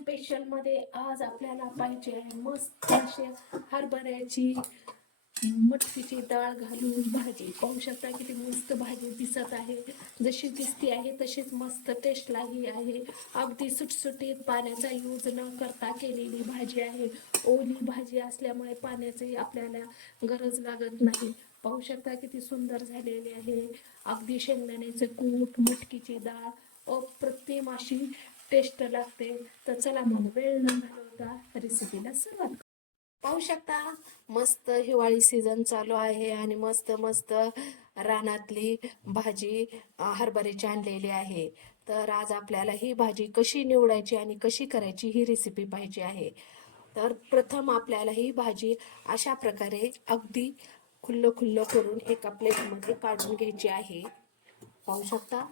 स्पेशलमध्ये आज आपल्याला पाहिजे आहे मस्त असे हरभऱ्याची मटकीची डाळ घालून भाजी. पाहू शकता किती मस्त भाजी दिसत आहे. जशी दिसती आहे तशीच मस्त टेस्टलाही आहे. अगदी सुटसुटीत पाण्याचा यूज न करता केलेली भाजी आहे. ओली भाजी असल्यामुळे पाण्याची आपल्याला गरज लागत नाही. पाहू शकता किती सुंदर झालेली आहे. अगदी शेंगदाण्याचे कूट मटकीची डाळ अप्रतिम अशी टेस्ट लागते. तर चला मग वेळ न घालवता रेसिपीला सुरुवात. पाहू शकता मस्त हिवाळी सीझन चालू आहे आणि मस्त मस्त रानातली भाजी हरभऱ्याची आणलेली आहे. तर आज आपल्याला ही भाजी कशी निवडायची आणि कशी करायची ही रेसिपी पाहिजे आहे. तर प्रथम आपल्याला ही भाजी अशा प्रकारे अगदी खुल्लं खुल्लं करून एका प्लेटमध्ये काढून घ्यायची आहे. पाहू शकता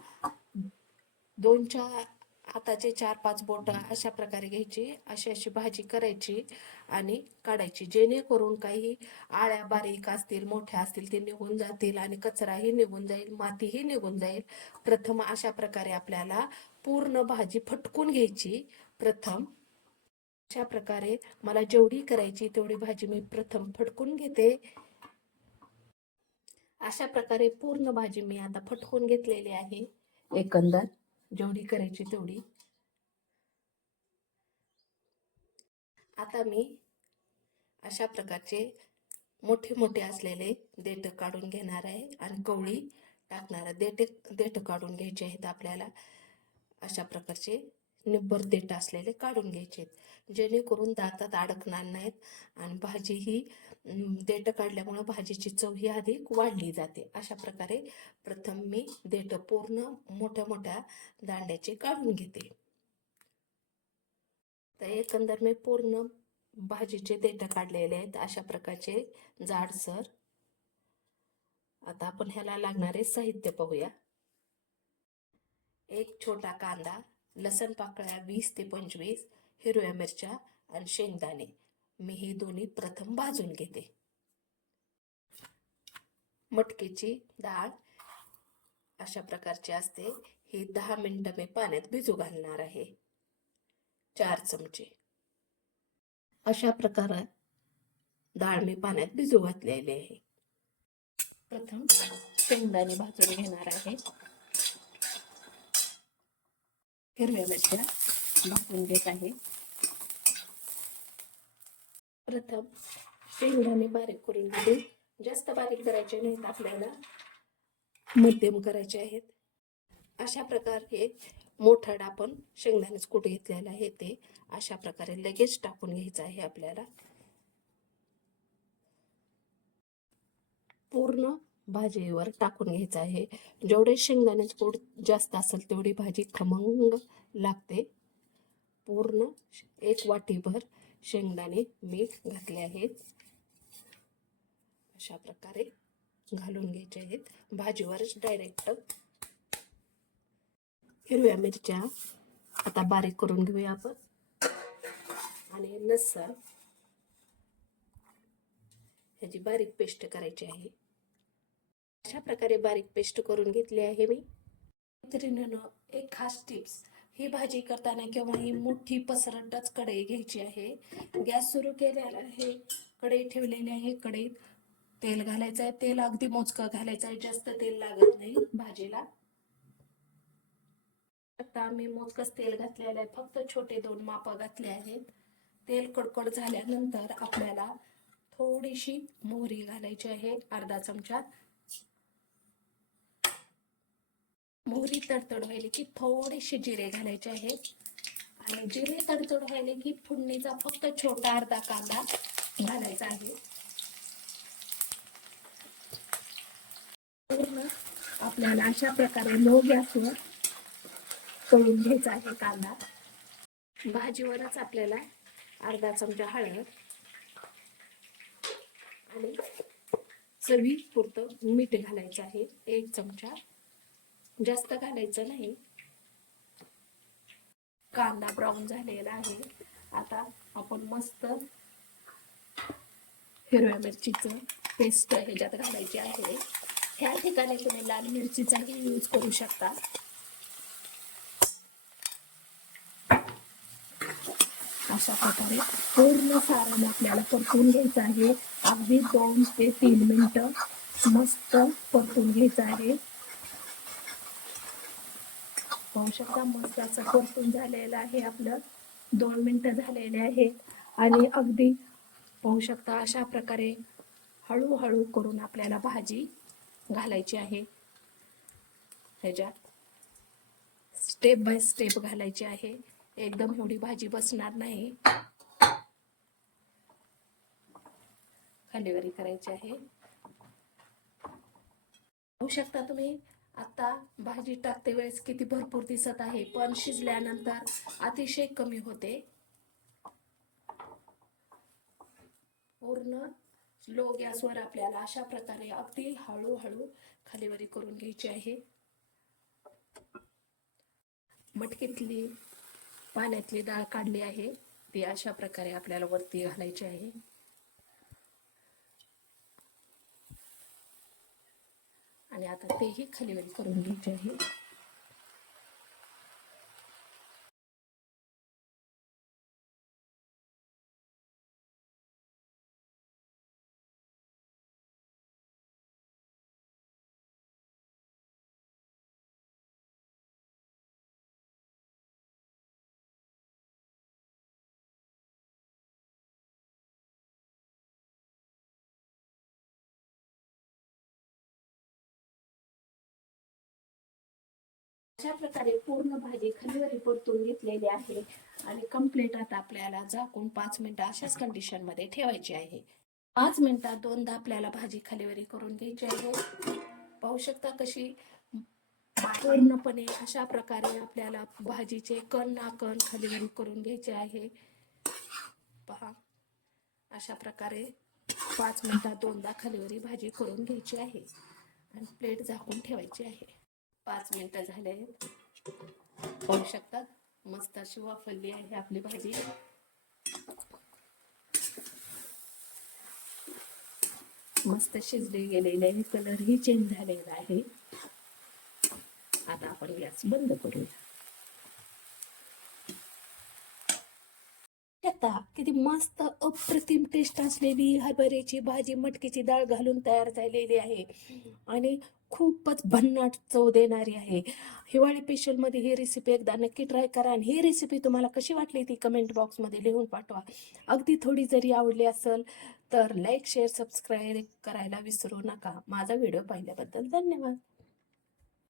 दोनच्या हाताचे चार पाच बोट अशा प्रकारे घ्यायची. अशी अशी भाजी करायची आणि काढायची. जेणेकरून काही आळ्या बारीक असतील मोठ्या असतील ते निघून जातील आणि कचराही निघून जाईल मातीही निघून जाईल. प्रथम अशा प्रकारे आपल्याला पूर्ण भाजी फटकून घ्यायची. प्रथम अशा प्रकारे मला जेवढी करायची तेवढी भाजी मी प्रथम फटकून घेते. अशा प्रकारे पूर्ण भाजी मी आता फटकून घेतलेली आहे. एकंदर जेवढी करायची तेवढी. आता मी अशा प्रकारचे मोठे मोठे असलेले देठ काढून घेणार आहे आणि कवळी टाकणार आहे. देठ देठ काढून घ्यायचे आहेत आपल्याला. अशा प्रकारचे निब्बर देठ असलेले काढून घ्यायचे आहेत. जेणेकरून दातात अडकणार नाहीत आणि भाजी ही देठं देठ काढल्यामुळे भाजीची चव ही अधिक वाढली जाते. अशा प्रकारे प्रथम मी देठ पूर्ण मोठ्या मोठ्या दांड्याचे काढून घेते. तर एकंदर मी पूर्ण भाजीचे देठ काढलेले आहेत. अशा प्रकारचे जाडसर. आता आपण ह्याला लागणारे साहित्य पाहूया. एक छोटा कांदा. लसण पाकळ्या वीस ते पंचवीस हिरव्या मिरच्या आणि शेंगदाणे. मी हे दोन्ही प्रथम भाजून घेते. मटकीची डाळ अशा प्रकारची असते. ही दहा मिनटं मी पाण्यात भिजू घालणार आहे. चार चमचे. अशा प्रकारे डाळ मी पाण्यात भिजू घातलेली आहे. प्रथम शेंगदाणे भाजून घेणार आहे. हिरव्या मिरच्या भाजून घेत आहे. प्रथम शेंगदाणे बारीक करून घेऊ जास्त बारीक करायचे नाहीत आपल्याला. मध्यम करायचे आहेत. अशा प्रकारे मोठा आपण शेंगदाणेच कुठे घेतलेला आहे ते. अशा प्रकारे लगेच टाकून घ्यायचं आहे आपल्याला. पूर्ण भाजीवर टाकून घ्यायचं आहे. जेवढे शेंगदाण्याचे पूड जास्त असेल तेवढी भाजी खमंग लागते. पूर्ण एक वाटीभर शेंगदाणे मी घातले आहेत. अशा प्रकारे घालून घ्यायचे आहेत. भाजीवरच डायरेक्ट हिरव्या मिरच्या आता बारीक करून घेऊया आपण. आणि लसण. ह्याची बारीक पेस्ट करायची आहे. अशा प्रकारे बारीक पेस्ट करून घेतली आहे मी. मैत्रिणीनं एक खास टिप्स ही भाजी करताना किंवा ही मोठी पसरटच कढई घ्यायची आहे. गॅस सुरू केलेला आहे कढई ठेवलेली आहे. कढईत तेल घालायचं आहे. तेल अगदी मोजकं घालायचं आहे. जास्त तेल लागत नाही भाजीला. आता मी मोजकच तेल घातलेलं आहे. फक्त छोटे दोन माप घातले आहेत. तेल कडकड झाल्यानंतर आपल्याला थोडीशी मोहरी घालायची आहे. अर्धा चमचा मोहरी तडतड व्हायली की थोडेसे जिरे घालायचे आहेत. आणि जिरे तडतड व्हायले की फुडणीचा फक्त छोटा अर्धा कांदा घालायचा आहे. पूर्ण आपल्याला अशा प्रकारे लो गॅसवर तळून घ्यायचा आहे कांदा. भाजीवरच आपल्याला अर्धा चमचा हळद आणि चवी पुरतं मीठ घालायचं आहे. एक चमचा जास्त घालायचं नाही. कांदा ब्राऊन झालेला आहे. आता आपण मस्त हिरव्या मिरचीचं पेस्ट ह्याच्यात घालायची आहे. ह्या ठिकाणी तुम्ही लाल मिरचीचाही यूज करू शकता. अशा प्रकारे पूर्ण सारण आपल्याला परतून घ्यायचं आहे. अगदी दोन ते तीन मिनिट मस्त परतून घ्यायचं आहे. पाहू शकता मस्त असं परतून झालेलं आहे आपलं दोन मिनटं झालेले आहे आणि अगदी पाहू शकता अशा प्रकारे हळूहळू करून आपल्याला भाजी घालायची आहे. ह्याच्यात स्टेप बाय स्टेप घालायची आहे. एकदम एवढी भाजी बसणार नाही. खालीवरी करायची आहे. पाहू शकता तुम्ही आता भाजी टाकते वेळेस किती भरपूर दिसत आहे पण शिजल्यानंतर अतिशय कमी होते. पूर्ण लो गॅसवर आपल्याला अशा प्रकारे अगदी हळूहळू खालीवरी करून घ्यायची आहे. मटकीतली पाण्यातली डाळ काढली आहे. ती अशा प्रकारे आपल्याला वरती घालायची आहे. आणि आता तेही खालीवरी करून घ्यायचे आहे. अशा प्रकारे पूर्ण भाजी खालीवरी परतून घेतलेली आहे. आणि कंप्लीट आता आपल्याला झाकून पाच मिनिटं अशाच कंडिशनमध्ये ठेवायची आहे. पाच मिनिटात दोनदा आपल्याला भाजी खालीवरी करून घ्यायची आहे. पाहू शकता कशी पूर्णपणे अशा प्रकारे आपल्याला भाजीचे कण ना कण खालीवरी करून घ्यायचे आहे. पहा. अशा प्रकारे पाच मिनिटात दोनदा खालीवरी भाजी करून घ्यायची आहे. आणि प्लेट झाकून ठेवायची आहे. पाच मिनिटं झाले आहेत. पाहू शकतात. मस्त अशी वाफरली आहे आपली भाजी. मस्त शिजली गेलेली आहे. कलरही चेंज झालेला आहे. आता आपण गॅस बंद करूया आता किती मस्त अप्रतिम टेस्ट असलेली हरभऱ्याची भाजी मटकीची डाळ घालून तयार झालेली आहे. आणि खूपच भन्नाट चव देणारी आहे. हिवाळी स्पेशलमध्ये ही रेसिपी एकदा नक्की ट्राय करा आणि ही रेसिपी तुम्हाला कशी वाटली ती कमेंट बॉक्समध्ये लिहून पाठवा. अगदी थोडी जरी आवडली असेल तर लाईक शेअर सबस्क्राईब करायला विसरू नका. माझा व्हिडिओ पाहिल्याबद्दल धन्यवाद.